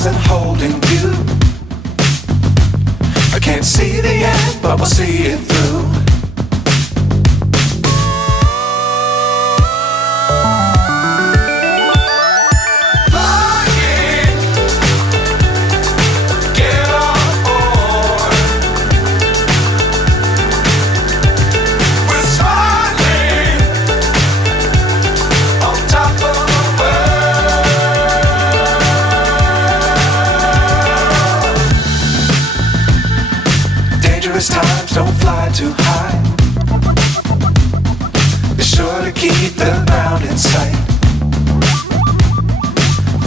stars and holding you. I can't see the end, but we'll see it through. Times don't fly too high. Be sure to keep the ground in sight.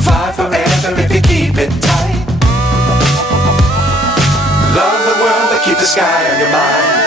Fly forever if you keep it tight. Love the world but keep the sky on your mind.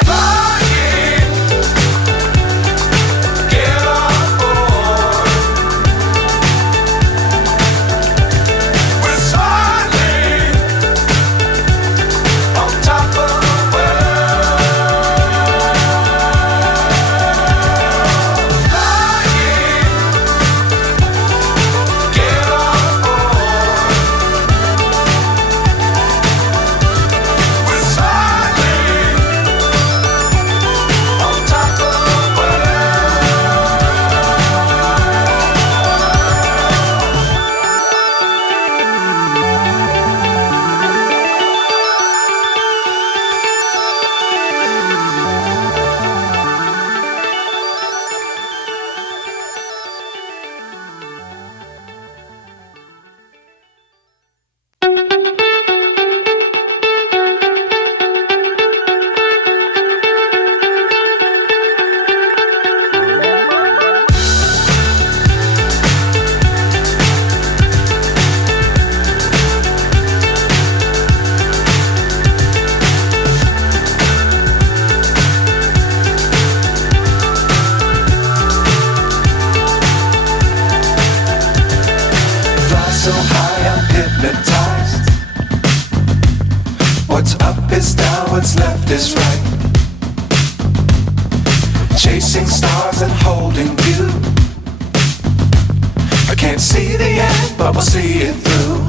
So high I'm hypnotized. What's up is down, what's left is right. Chasing stars and holding you. I can't see the end, but we'll see it through.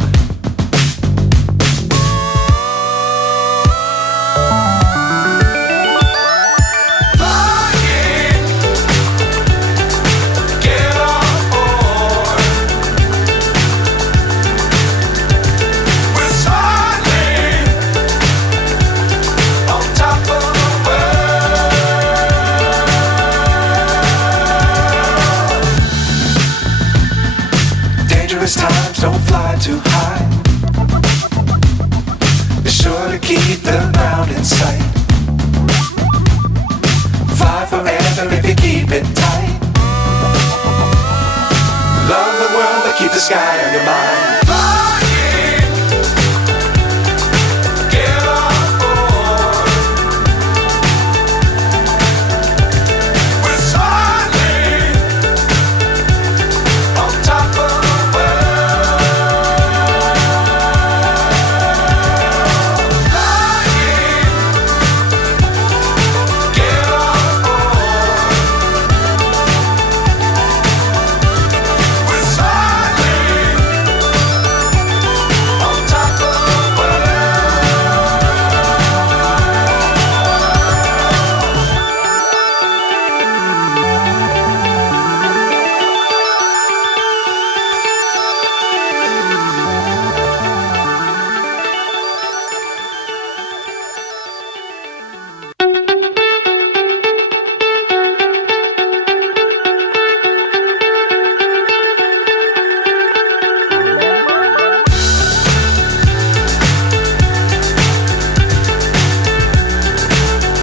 Times don't fly too high. Be sure to keep the ground in sight. Fly forever if you keep it tight. Love the world but keep the sky on your mind.